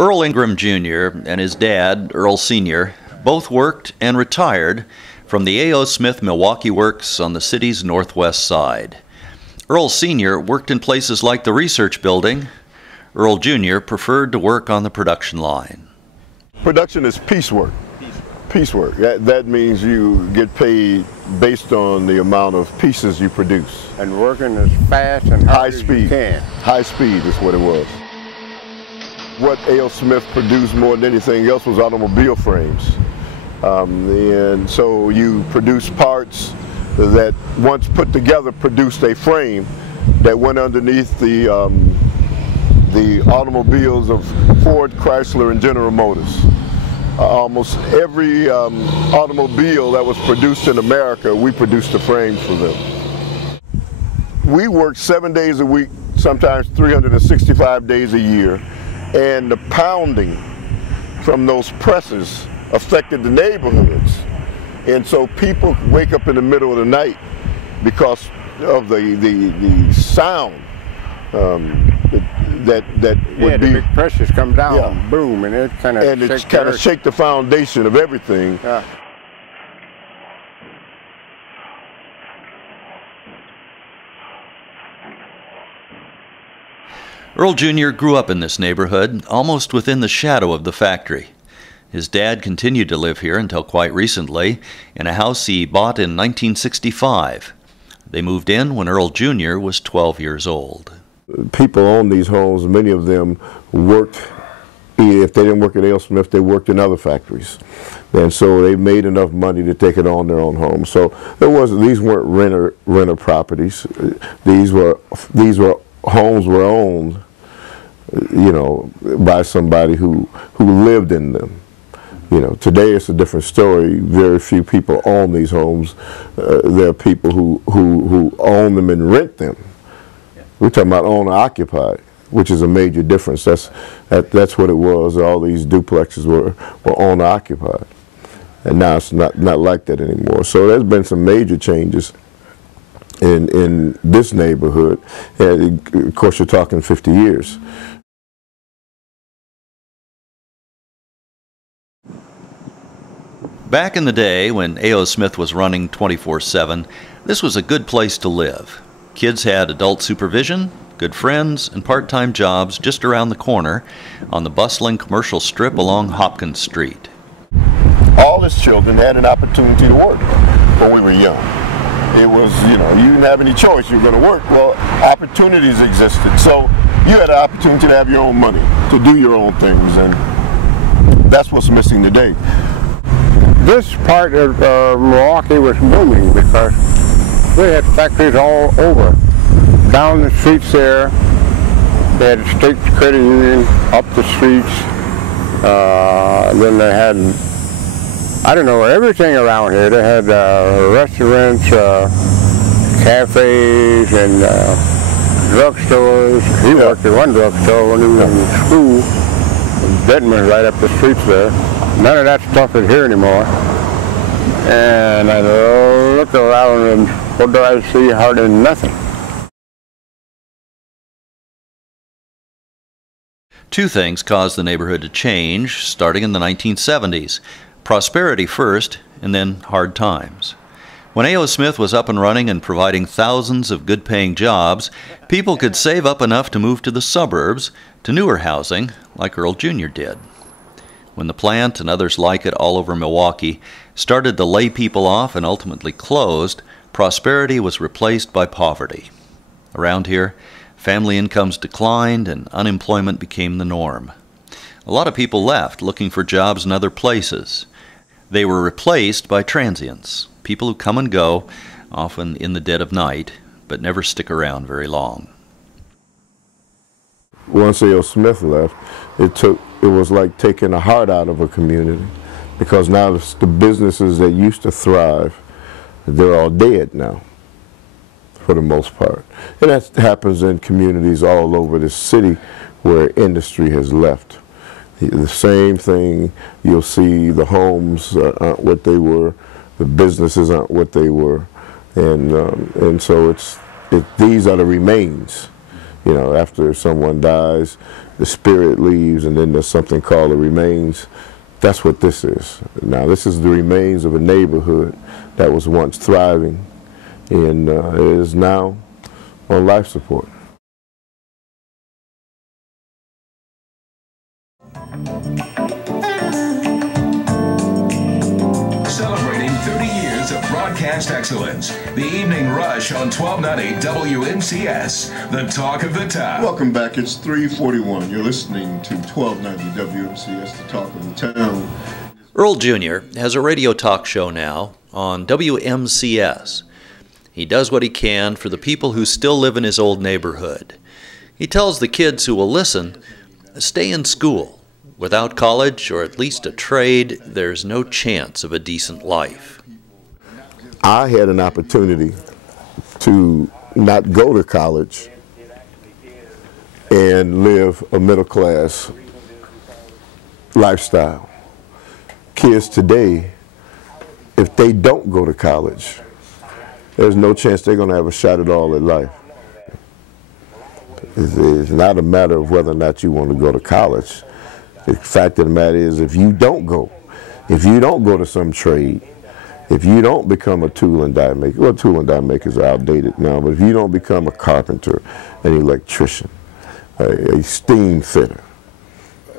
Earl Ingram Jr. and his dad, Earl Sr., both worked and retired from the A.O. Smith Milwaukee Works on the city's northwest side. Earl Sr. worked in places like the research building. Earl Jr. preferred to work on the production line. Production is piecework. Piecework. That means you get paid based on the amount of pieces you produce. And working as fast and hard as you can. High speed is what it was. What A.O. Smith produced more than anything else was automobile frames. And so you produce parts that once put together produced a frame that went underneath the automobiles of Ford, Chrysler, and General Motors. Almost every automobile that was produced in America, we produced the frames for them. We worked 7 days a week, sometimes 365 days a year, and the pounding from those presses affected the neighborhoods. And so people wake up in the middle of the night because of the sound that would be. The big presses come down, boom, and it kind of shake the foundation of everything. Yeah. Earl Jr. grew up in this neighborhood, almost within the shadow of the factory. His dad continued to live here until quite recently, in a house he bought in 1965. They moved in when Earl Jr. was 12 years old. People own these homes. Many of them worked, if they didn't work at A.O. Smith, they worked in other factories. And so they made enough money to take it on their own home. So these weren't renter properties. These homes were owned, you know, by somebody who lived in them. You know, today it's a different story. Very few people own these homes. There are people who own them and rent them. We're talking about owner-occupied, which is a major difference. That's what it was. All these duplexes were owner-occupied, and now it's not like that anymore. So there's been some major changes in this neighborhood. And of course, you're talking 50 years. Back in the day when A.O. Smith was running 24/7, this was a good place to live. Kids had adult supervision, good friends, and part-time jobs just around the corner on the bustling commercial strip along Hopkins Street. All his children had an opportunity to work when we were young. It was, you know, you didn't have any choice. You were going to work. Well, opportunities existed. So you had an opportunity to have your own money, to do your own things, and that's what's missing today. This part of Milwaukee was booming because we had factories all over. Down the streets there, they had a state credit union up the streets. Then they had, I don't know, everything around here. They had restaurants, cafes, and drugstores. He worked at one drugstore when he was in school. Denton was right up the streets there. None of that stuff is here anymore. And I look around and what do I see? Hardly nothing. Two things caused the neighborhood to change starting in the 1970s. Prosperity first, and then hard times. When A.O. Smith was up and running and providing thousands of good-paying jobs, people could save up enough to move to the suburbs, to newer housing, like Earl Jr. did. When the plant and others like it all over Milwaukee started to lay people off and ultimately closed, prosperity was replaced by poverty. Around here, family incomes declined and unemployment became the norm. A lot of people left looking for jobs in other places. They were replaced by transients, people who come and go, often in the dead of night, but never stick around very long. Once A.O. Smith left, it was like taking the heart out of a community, because now the businesses that used to thrive, they're all dead now, for the most part. And that happens in communities all over the city where industry has left. The same thing, you'll see the homes aren't what they were, the businesses aren't what they were, and so these are the remains. You know, after someone dies, the spirit leaves, and then there's something called the remains. That's what this is. Now, this is the remains of a neighborhood that was once thriving, and it is now on life support. Celebrating 30 years of broadcast excellence. The Evening Rush on 1290 WMCS, the talk of the town. Welcome back. It's 3:41. You're listening to 1290 WMCS, the talk of the town. Earl Jr. has a radio talk show now on WMCS. He does what he can for the people who still live in his old neighborhood. He tells the kids who will listen, stay in school. Without college, or at least a trade, there's no chance of a decent life. I had an opportunity to not go to college and live a middle-class lifestyle. Kids today, if they don't go to college, there's no chance they're going to have a shot at all in life. It's not a matter of whether or not you want to go to college. The fact of the matter is, if you don't go to some trade, if you don't become a tool and die maker, well, tool and die makers are outdated now, but if you don't become a carpenter, an electrician, a steam fitter,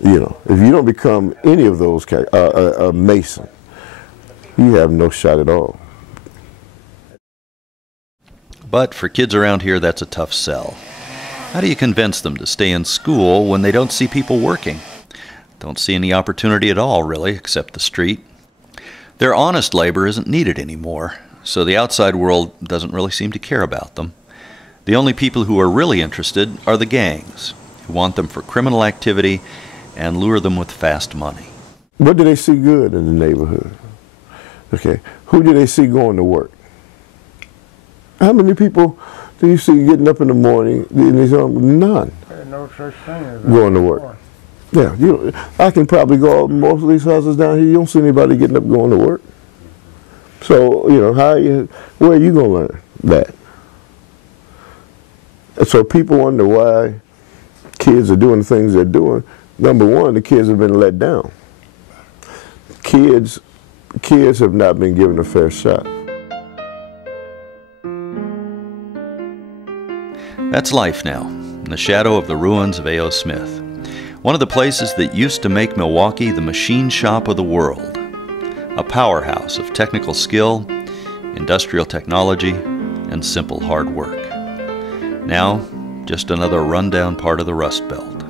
you know, if you don't become any of those, a mason, you have no shot at all. But for kids around here, that's a tough sell. How do you convince them to stay in school when they don't see people working? Don't see any opportunity at all, really, except the street. Their honest labor isn't needed anymore, so the outside world doesn't really seem to care about them. The only people who are really interested are the gangs, who want them for criminal activity and lure them with fast money. What do they see good in the neighborhood? Okay, who do they see going to work? How many people do you see getting up in the morning? None. There's no such thing as going to work. Yeah, I can probably go out most of these houses down here. You don't see anybody getting up going to work. So, you know, where are you going to learn that? And so people wonder why kids are doing the things they're doing. Number one, the kids have been let down. Kids have not been given a fair shot. That's life now, in the shadow of the ruins of A.O. Smith. One of the places that used to make Milwaukee the machine shop of the world. A powerhouse of technical skill, industrial technology, and simple hard work. Now, just another rundown part of the Rust Belt.